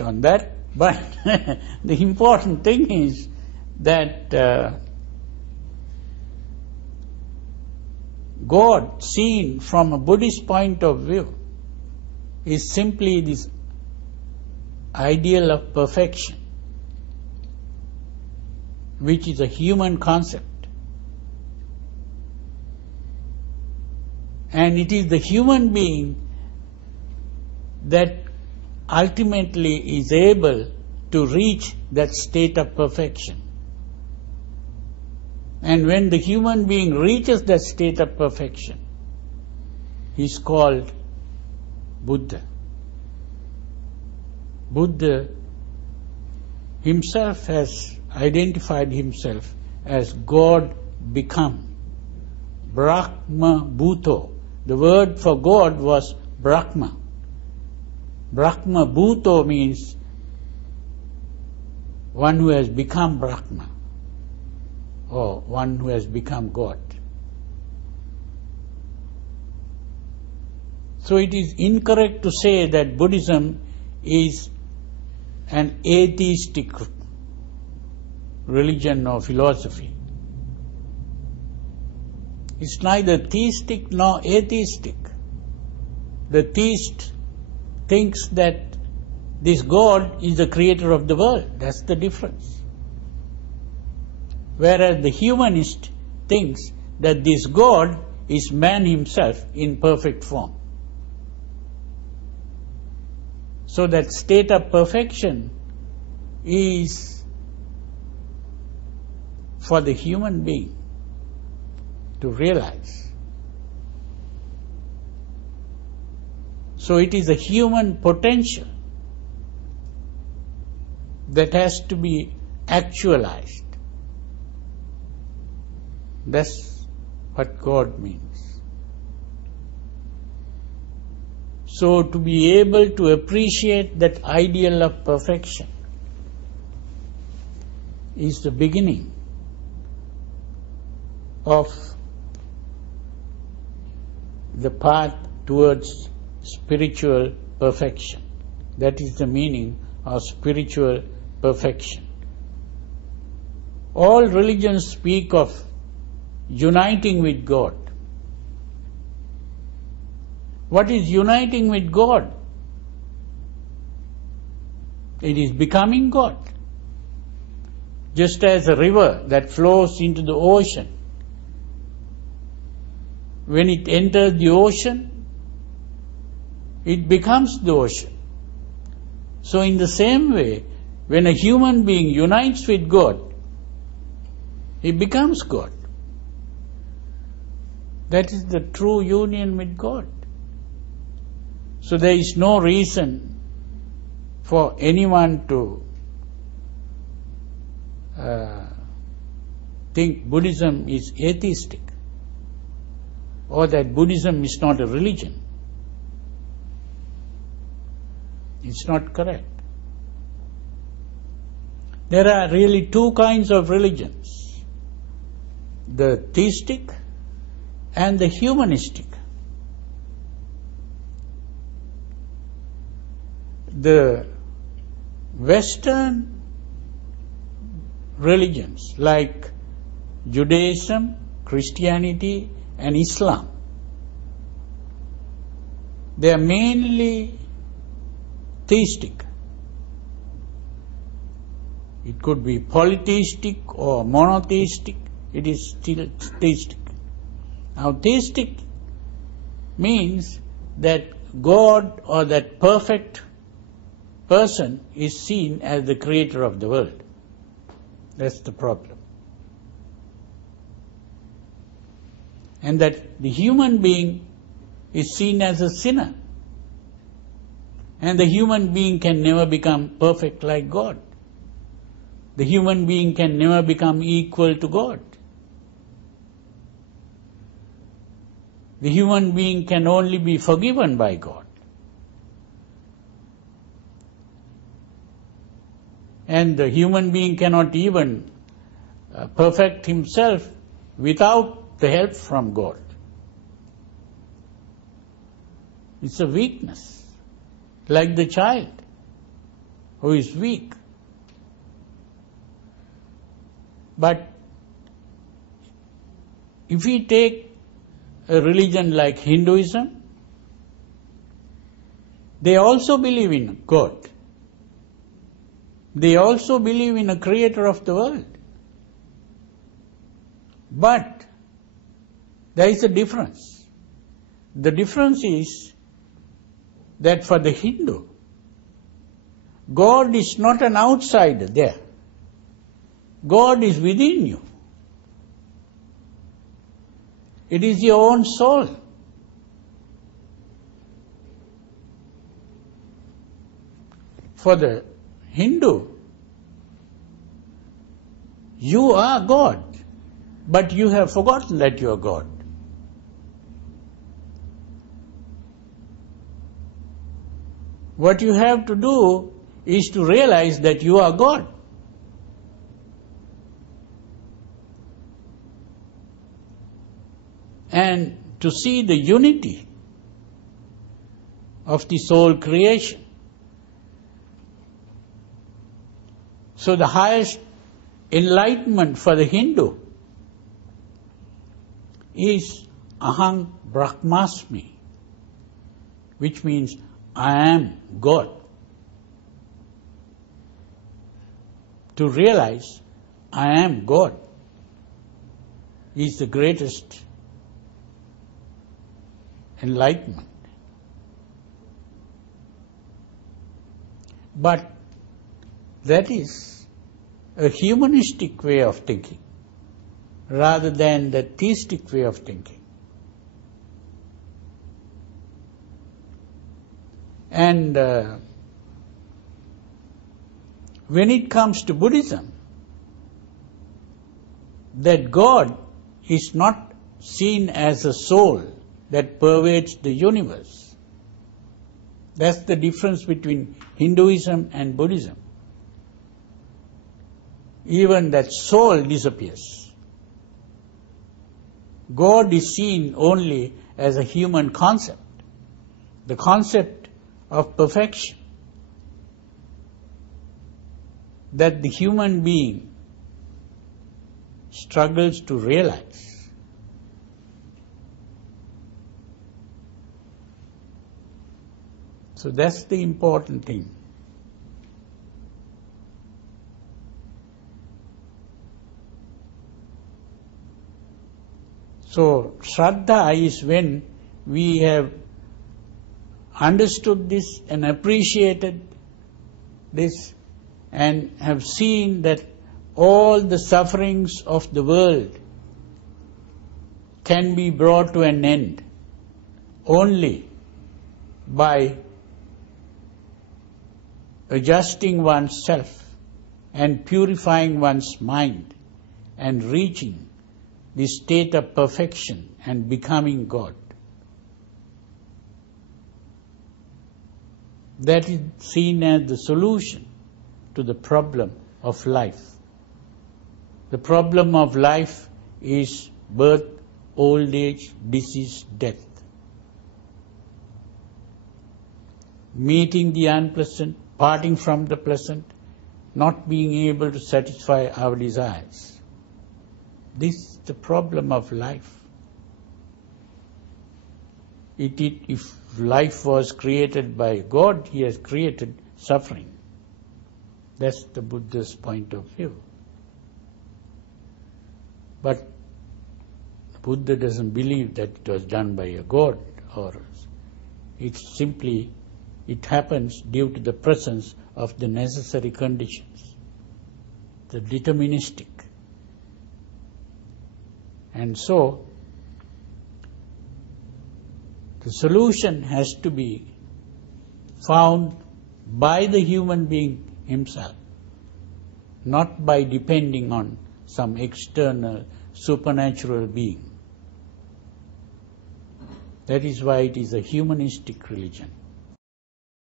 on that, but the important thing is that God, seen from a Buddhist point of view, is simply this ideal of perfection, which is a human concept. And it is the human being that ultimately is able to reach that state of perfection. And when the human being reaches that state of perfection, he is called Buddha. Buddha himself has identified himself as God become, Brahma Bhuto. The word for God was Brahma. Brahma Bhuto means one who has become Brahma, or one who has become God. So it is incorrect to say that Buddhism is an atheistic religion or philosophy. It's neither theistic nor atheistic. The theist thinks that this God is the creator of the world. That's the difference. Whereas the humanist thinks that this God is man himself in perfect form. So that state of perfection is for the human being to realize. So it is a human potential that has to be actualized. That's what God means. So to be able to appreciate that ideal of perfection is the beginning of the path towards spiritual perfection. That is the meaning of spiritual perfection. All religions speak of uniting with God. What is uniting with God? It is becoming God. Just as a river that flows into the ocean, when it enters the ocean, it becomes the ocean. So in the same way, when a human being unites with God, he becomes God. That is the true union with God. So there is no reason for anyone to think Buddhism is atheistic, or that Buddhism is not a religion. It's not correct. There are really two kinds of religions: the theistic and the humanistic. The Western religions like Judaism, Christianity and Islam, they are mainly theistic. It could be polytheistic or monotheistic. It is still theistic. Now, theistic means that God or that perfect person is seen as the creator of the world. That's the problem. And that the human being is seen as a sinner. And the human being can never become perfect like God. The human being can never become equal to God. The human being can only be forgiven by God. And the human being cannot even perfect himself without the help from God. It's a weakness, like the child. who is weak. But if we take a religion like Hinduism, they also believe in God. They also believe in a creator of the world. But there is a difference. The difference is that for the Hindu, God is not an outsider there. God is within you. It is your own soul. For the Hindu, you are God, but you have forgotten that you are God. What you have to do is to realize that you are God. And to see the unity of the soul creation. So the highest enlightenment for the Hindu is Aham Brahmasmi, which means I am God. To realize I am God is the greatest enlightenment. But that is a humanistic way of thinking rather than the theistic way of thinking. And when it comes to Buddhism, that God is not seen as a soul that pervades the universe. That's the difference between Hinduism and Buddhism. Even that soul disappears. God is seen only as a human concept, the concept of perfection that the human being struggles to realize. So that's the important thing. So Saddha is when we have understood this and appreciated this and have seen that all the sufferings of the world can be brought to an end only by adjusting oneself and purifying one's mind and reaching the state of perfection and becoming God. That is seen as the solution to the problem of life. The problem of life is birth, old age, disease, death. Meeting the unpleasant, parting from the pleasant, not being able to satisfy our desires. This is the problem of life. If life was created by God, He has created suffering. That's the Buddha's point of view. But Buddha doesn't believe that it was done by a God, or it happens due to the presence of the necessary conditions, the deterministic. And so, the solution has to be found by the human being himself, not by depending on some external supernatural being. That is why it is a humanistic religion.